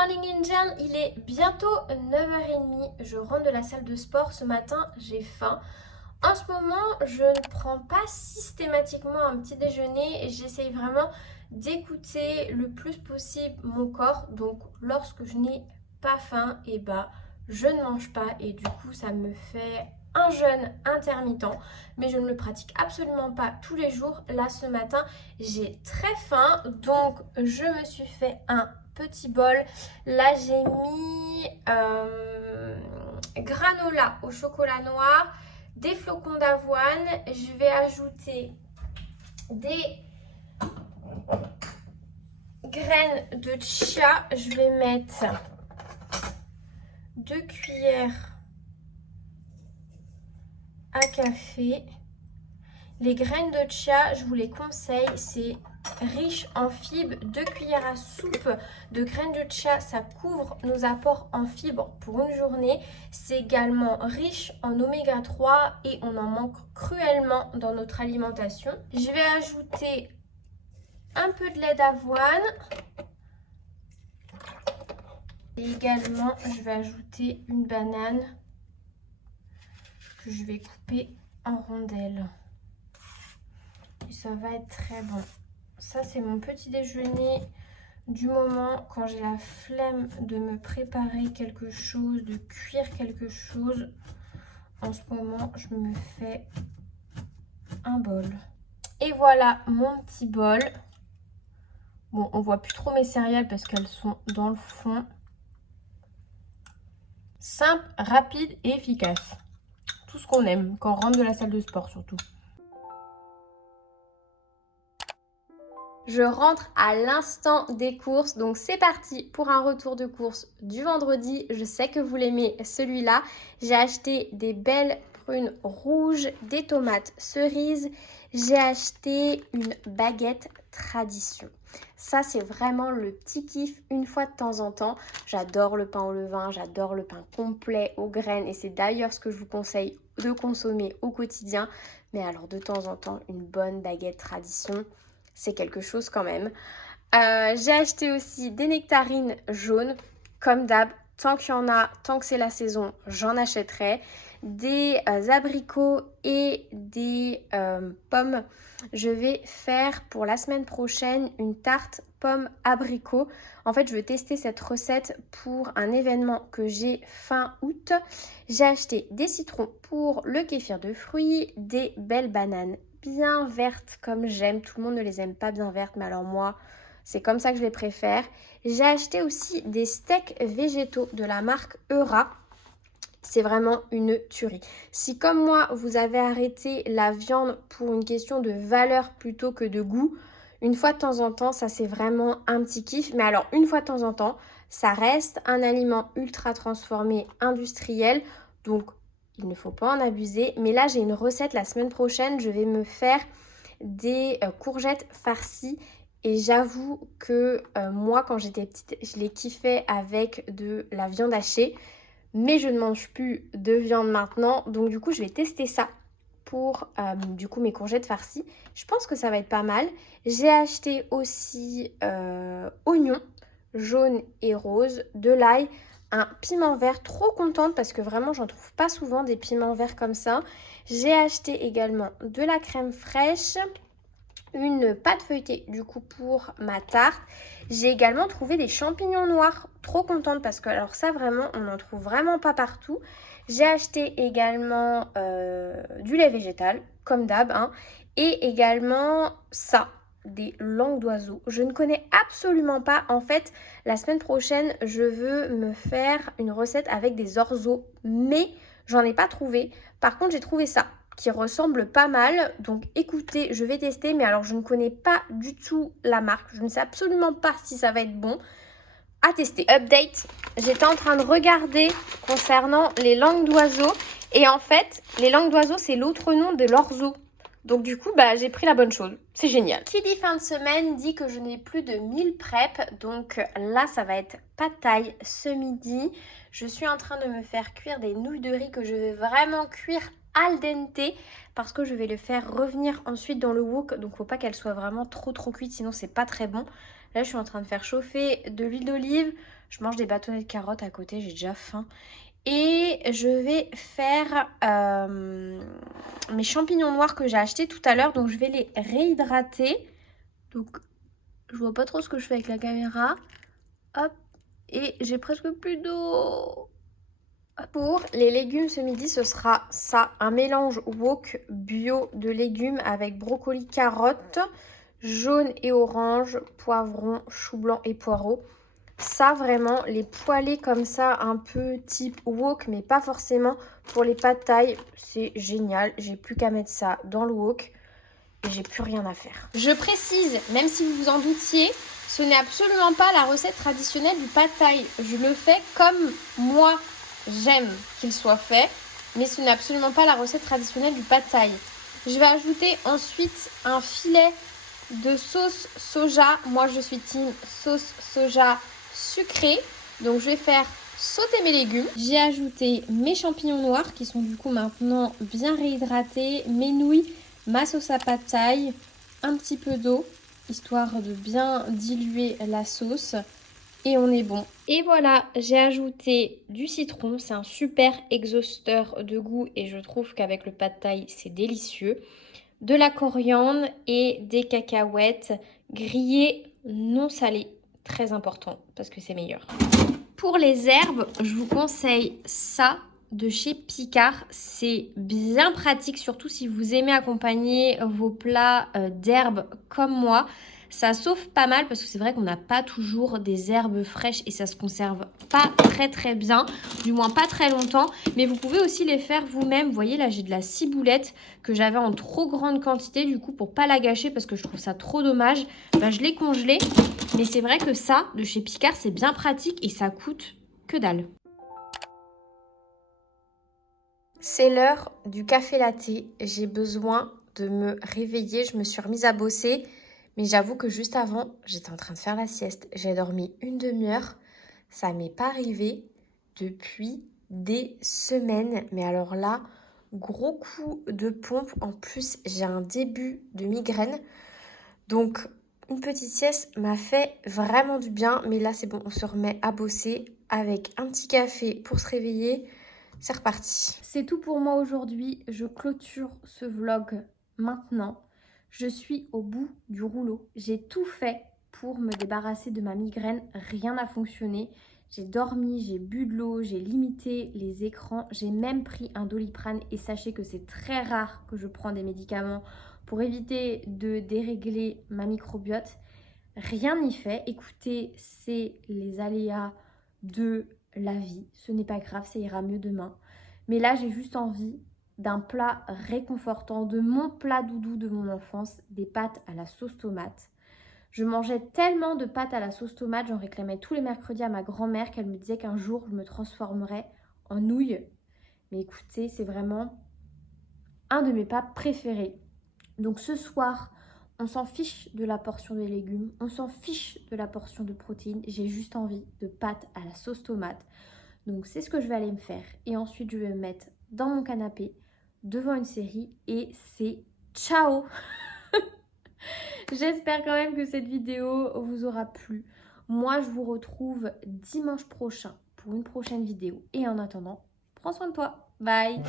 morning angel, il est bientôt 9h30, je rentre de la salle de sport ce matin, j'ai faim. En ce moment, je ne prends pas systématiquement un petit déjeuner, j'essaye vraiment d'écouter le plus possible mon corps. Donc lorsque je n'ai pas faim, je ne mange pas et du coup ça me fait un jeûne intermittent, mais je ne le pratique absolument pas tous les jours. Là ce matin j'ai très faim, donc je me suis fait un petit bol. Là j'ai mis granola au chocolat noir, des flocons d'avoine, je vais ajouter des graines de chia, je vais mettre 2 cuillères à café. Les graines de chia, je vous les conseille, c'est riche en fibres. 2 cuillères à soupe de graines de chia, ça couvre nos apports en fibres pour une journée. C'est également riche en oméga 3 et on en manque cruellement dans notre alimentation. Je vais ajouter un peu de lait d'avoine. Et également, je vais ajouter une banane que je vais couper en rondelles. Et ça va être très bon. Ça, c'est mon petit déjeuner du moment quand j'ai la flemme de me préparer quelque chose, de cuire quelque chose. En ce moment, je me fais un bol. Et voilà mon petit bol. Bon, on voit plus trop mes céréales parce qu'elles sont dans le fond. Simple, rapide et efficace. Tout ce qu'on aime quand on rentre de la salle de sport surtout. Je rentre à l'instant des courses, donc c'est parti pour un retour de course du vendredi. Je sais que vous l'aimez celui-là. J'ai acheté des belles prunes rouges, des tomates cerises. J'ai acheté une baguette tradition. Ça, c'est vraiment le petit kiff une fois de temps en temps. J'adore le pain au levain, j'adore le pain complet aux graines et c'est d'ailleurs ce que je vous conseille de consommer au quotidien. Mais alors de temps en temps, une bonne baguette tradition, c'est quelque chose quand même. J'ai acheté aussi des nectarines jaunes, comme d'hab. Tant qu'il y en a, tant que c'est la saison, j'en achèterai. Des abricots et des pommes. Je vais faire pour la semaine prochaine une tarte pomme abricot. En fait, je veux tester cette recette pour un événement que j'ai fin août. J'ai acheté des citrons pour le kéfir de fruits, des belles bananes bien vertes comme j'aime. Tout le monde ne les aime pas bien vertes, mais alors moi, c'est comme ça que je les préfère. J'ai acheté aussi des steaks végétaux de la marque Eura. C'est vraiment une tuerie. Si comme moi, vous avez arrêté la viande pour une question de valeur plutôt que de goût, une fois de temps en temps, ça c'est vraiment un petit kiff. Mais alors, une fois de temps en temps, ça reste un aliment ultra transformé industriel. Donc, il ne faut pas en abuser. Mais là, j'ai une recette la semaine prochaine. Je vais me faire des courgettes farcies. Et j'avoue que moi, quand j'étais petite, je les kiffais avec de la viande hachée. Mais je ne mange plus de viande maintenant. Donc du coup, je vais tester ça pour du coup mes courgettes farcies. Je pense que ça va être pas mal. J'ai acheté aussi oignons jaunes et roses, de l'ail, un piment vert. Trop contente parce que vraiment, j'en trouve pas souvent des piments verts comme ça. J'ai acheté également de la crème fraîche, une pâte feuilletée du coup pour ma tarte. J'ai également trouvé des champignons noirs, trop contente parce que alors ça vraiment on n'en trouve vraiment pas partout. J'ai acheté également du lait végétal comme d'hab et également ça, des langues d'oiseaux. Je ne connais absolument pas. En fait, la semaine prochaine, je veux me faire une recette avec des orzeaux, mais j'en ai pas trouvé. Par contre, j'ai trouvé ça qui ressemble pas mal. Donc écoutez, je vais tester, mais alors je ne connais pas du tout la marque. Je ne sais absolument pas si ça va être bon. À tester. Update, j'étais en train de regarder concernant les langues d'oiseaux. Et en fait, les langues d'oiseaux, c'est l'autre nom de l'orzo. Donc du coup, j'ai pris la bonne chose. C'est génial. Qui dit fin de semaine dit que je n'ai plus de meal prep. Donc là, ça va être pad thai ce midi. Je suis en train de me faire cuire des nouilles de riz que je vais vraiment cuire al dente parce que je vais le faire revenir ensuite dans le wok. Donc faut pas qu'elle soit vraiment trop cuite, sinon c'est pas très bon. Là, je suis en train de faire chauffer de l'huile d'olive. Je mange des bâtonnets de carottes à côté, j'ai déjà faim. Et je vais faire mes champignons noirs que j'ai achetés tout à l'heure. Donc je vais les réhydrater. Donc je vois pas trop ce que je fais avec la caméra. Hop. Et j'ai presque plus d'eau. Pour les légumes ce midi, ce sera ça. Un mélange wok bio de légumes avec brocoli, carottes, jaune et orange, poivron, chou blanc et poireaux. Ça, vraiment, les poêler comme ça, un peu type wok, mais pas forcément pour les pâtes thaï, c'est génial. J'ai plus qu'à mettre ça dans le wok et j'ai plus rien à faire. Je précise, même si vous vous en doutiez, ce n'est absolument pas la recette traditionnelle du pad thaï. Je le fais comme moi, j'aime qu'il soit fait, mais ce n'est absolument pas la recette traditionnelle du pad thaï. Je vais ajouter ensuite un filet de sauce soja. Moi, je suis team sauce soja sucrée. Donc, je vais faire sauter mes légumes. J'ai ajouté mes champignons noirs qui sont du coup maintenant bien réhydratés, mes nouilles, ma sauce à pad thaï, un petit peu d'eau, histoire de bien diluer la sauce. Et on est bon. Et voilà, j'ai ajouté du citron. C'est un super exhausteur de goût et je trouve qu'avec le pad thaï, c'est délicieux. De la coriandre et des cacahuètes grillées non salées. Très important parce que c'est meilleur. Pour les herbes, je vous conseille ça de chez Picard. C'est bien pratique, surtout si vous aimez accompagner vos plats d'herbes comme moi. Ça sauve pas mal parce que c'est vrai qu'on n'a pas toujours des herbes fraîches et ça se conserve pas très bien, du moins pas très longtemps. Mais vous pouvez aussi les faire vous-même. Vous voyez là, j'ai de la ciboulette que j'avais en trop grande quantité. Du coup, pour pas la gâcher parce que je trouve ça trop dommage, je l'ai congelée. Mais c'est vrai que ça, de chez Picard, c'est bien pratique et ça coûte que dalle. C'est l'heure du café latte. J'ai besoin de me réveiller. Je me suis remise à bosser. Mais j'avoue que juste avant, j'étais en train de faire la sieste. J'ai dormi une demi-heure. Ça m'est pas arrivé depuis des semaines. Mais alors là, gros coup de pompe. En plus, j'ai un début de migraine. Donc, une petite sieste m'a fait vraiment du bien. Mais là, c'est bon, on se remet à bosser avec un petit café pour se réveiller. C'est reparti. C'est tout pour moi aujourd'hui. Je clôture ce vlog maintenant. Je suis au bout du rouleau. J'ai tout fait pour me débarrasser de ma migraine. Rien n'a fonctionné. J'ai dormi, j'ai bu de l'eau, j'ai limité les écrans. J'ai même pris un Doliprane. Et sachez que c'est très rare que je prends des médicaments pour éviter de dérégler ma microbiote. Rien n'y fait. Écoutez, c'est les aléas de la vie. Ce n'est pas grave, ça ira mieux demain. Mais là, j'ai juste envie d'un plat réconfortant, de mon plat doudou de mon enfance, des pâtes à la sauce tomate. Je mangeais tellement de pâtes à la sauce tomate, j'en réclamais tous les mercredis à ma grand-mère qu'elle me disait qu'un jour, je me transformerais en nouille. Mais écoutez, c'est vraiment un de mes plats préférés. Donc ce soir, on s'en fiche de la portion des légumes, on s'en fiche de la portion de protéines. J'ai juste envie de pâtes à la sauce tomate. Donc c'est ce que je vais aller me faire. Et ensuite, je vais me mettre dans mon canapé, devant une série et c'est ciao. J'espère quand même que cette vidéo vous aura plu. Moi, je vous retrouve dimanche prochain pour une prochaine vidéo. Et en attendant, prends soin de toi. Bye.